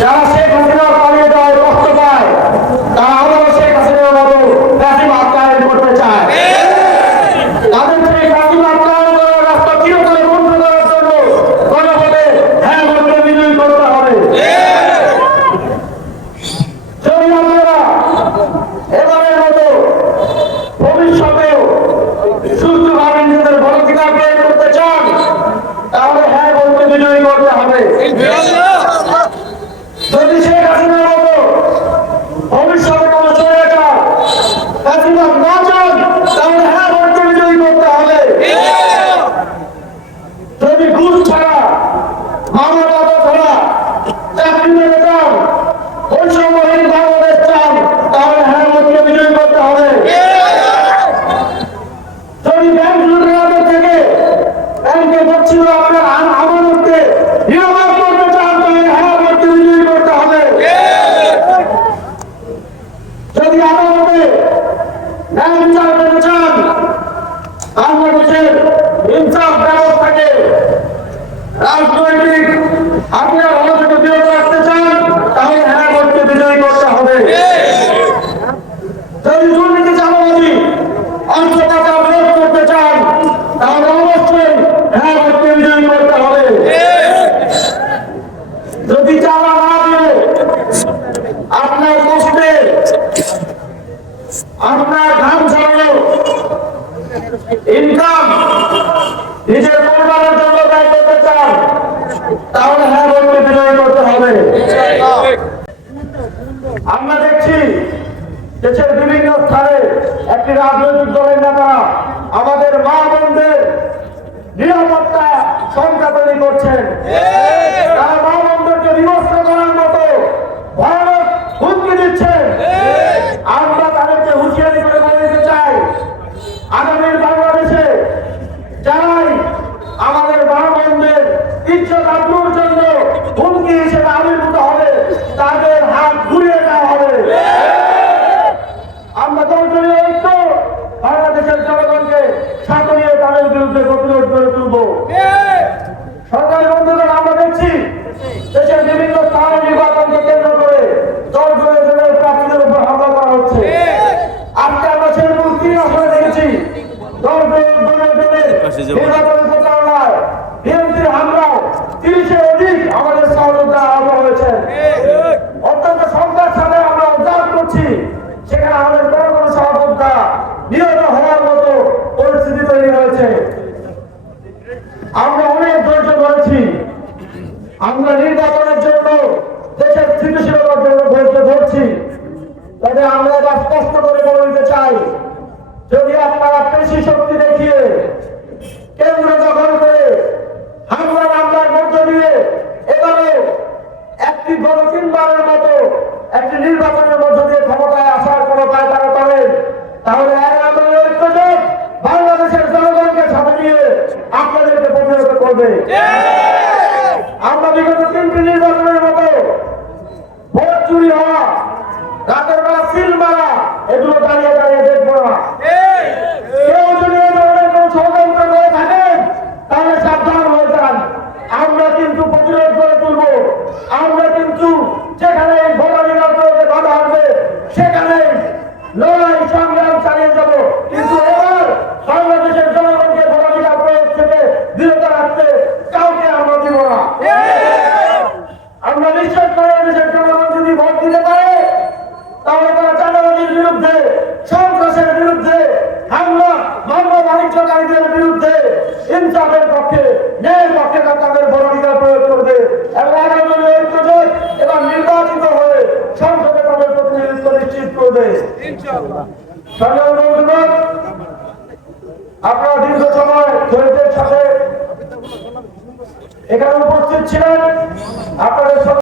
যারা শেখ হাসিনার পালিয়ে যাওয়ার কষ্ট পায় তারা আবারও শেখ হাসিনার মতো ফ্যাসিবাদ কায়েম করতে চায়। তাদের সেই ফ্যাসিবাদ কায়েম করার রাস্তা চিরতরে বন্ধ করার জন্য গণভোটে হ্যাঁ ভোটে বিজয়ী করতে হবে। যদি আপনারা এবারের মতো ভবিষ্যতেও সুস্থভাবে নিজেদের ভোটাধিকার প্রয়োগ করতে চান তাহলে হ্যাঁ ভোটে বিজয়ী করতে হবে। যদি শেখ হাসিনার মতো ভবিষ্যতে কোন স্বৈরাচার ফ্যাসিবাদ না চান তাহলে হ্যাঁ ভোটে বিজয়ী করতে হবে। যদি ঘুষ ছাড়া মামলা টাকা ছাড়া চাকরি মেরে চান বৈষম্যহীন বাংলাদেশ চান তাহলে হ্যাঁ ভোটে বিজয়ী করতে হবে। যদি ব্যাংক লুটেরাদের থেকে ব্যাংকে বসছিল আপনার আমানতকে নিরাপদ করতে চান তাহলে হ্যাঁ ভোটে বিজয়ী করতে হবে। যদি আদালতে ন্যায় বিচার পেতে চান বাংলাদেশের ইনসাফ ব্যবস্থাকে রাজনৈতিক হাতিয়ার থেকে বিরত রাখতে চান তাহলে হ্যাঁ ভোটে বিজয়ী করতে হবে। যদি দুর্নীতি চাঁদাবাজি অর্থ পাচার রোধ করতে চান তাহলে অবশ্যই হ্যাঁ ভোটে বিজয়ী করতে হবে। যদি চাঁদা না দিয়ে আপনার কষ্টে আপনার ঘাম ঝরানো ইনকাম নিজের পরিবারের জন্য ব্যয় করতে চান তাহলে হ্যাঁ ভোটে বিজয়ী করতে হবে। আমরা দেখছি দেশের বিভিন্ন স্থানে একটি রাজনৈতিক দলের নেতারা আমাদের মা বোনদের নিরাপত্তা শঙ্কা তৈরি করছেন। তারা মা বোনদেরকে বিভক্ত করার মতো ভয়ানক হুমকি দিচ্ছেন। আমরা তাদেরকে হুঁশিয়ারি করে বলে দিতে চাই আগামীর বাংলাদেশে যারাই আমাদের মা বোনদের ইজ্জত আবরুর জন্য হুমকি হিসেবে আবির্ভূত হবে তাদের হাত ঘুরিয়ে দেওয়া হবে। আমরা দলদলীয় ঐক্য বাংলাদেশের জনগণকে সাথে নিয়ে তাদের বিরুদ্ধে প্রতিরোধ করে তুলব। সরকারি বন্ধুগণ, আমরা দেখছি দেশের বিভিন্ন স্থানে নির্বাচনকে কেন্দ্র করে দলদলীয় দলের প্রার্থীদের উপর হামলা করা হচ্ছে। আজকে আমরা শেরপুর 3 আসনে দেখেছি দলদলীয় দলের নির্বাচনের প্রচারণায় বিএনপির হামলায় 30-এর অধিক আমাদের সহযোদ্ধা আহত হয়েছেন। অত্যন্ত সংখ্যার সাথে আমরা উদ্ধার করছি সেখানে আমাদের কোনো কোনো সহযোদ্ধা নিহত হওয়ার মতো পরিস্থিতি তৈরি হয়েছে। আমরা অনেক ধৈর্য ধরেছি। আমরা নির্বাচনের জন্য দেশের স্থিতিশীলতার জন্য ধৈর্য ধরছি। তবে আমরা এটা স্পষ্ট করে বলে দিতে চাই, যদি আপনারা পেশি শক্তি দেখিয়ে কেন্দ্র দখল করে হামলার মধ্য দিয়ে এবারে একটি গত 3বারের মতো একটি নির্বাচনের মধ্য দিয়ে ক্ষমতায় আসার কোনো পায়তারা করেন তাহলে বাংলাদেশের জনগণকে সাথে নিয়ে আপনাদেরকে প্রতিহত করবে। আমরা বিগত 3টি নির্বাচনের মতো ভোট চুরি হওয়া, রাতের বেলা সিল মারা এগুলো দাঁড়িয়ে দাঁড়িয়ে দেখবো না। কেউ যদি এই ধরনের কোন ষড়যন্ত্র করে থাকেন তাহলে সাবধান হয়ে যান। আমরা কিন্তু প্রতিরোধ করে তুলব। আমরা কিন্তু যেখানে ভোটাধিকার প্রয়োগে বাধা আসবে সেখানে লড়াই সংগ্রাম চালিয়ে যাব। কিন্তু এবার বাংলাদেশের জনগণকে ভোটাধিকার প্রয়োগ থেকে বিরত রাখতে কাউকে আমরা দিব না। আমরা বিশ্বাস করি দেশের জনগণ যদি ভোট দিতে পারে তাহলে তারা চাঁদাবাজির বিরুদ্ধে, সন্ত্রাসের বিরুদ্ধে, হামলা মামলা বাণিজ্যকারীদের বিরুদ্ধে ইনসাফের পক্ষে, ন্যায়ের পক্ষে তাদের ভোটাধিকার প্রয়োগ করবে এবং আগামী ঐক্যজোট এবার নির্বাচিত হয়ে সংসদে তাদের প্রতিনিধিত্ব নিশ্চিত করবে ইনশাআল্লাহ। আপনারা দীর্ঘ সময় ধৈর্যের সাথে এখানে উপস্থিত ছিলেন। আপনাদের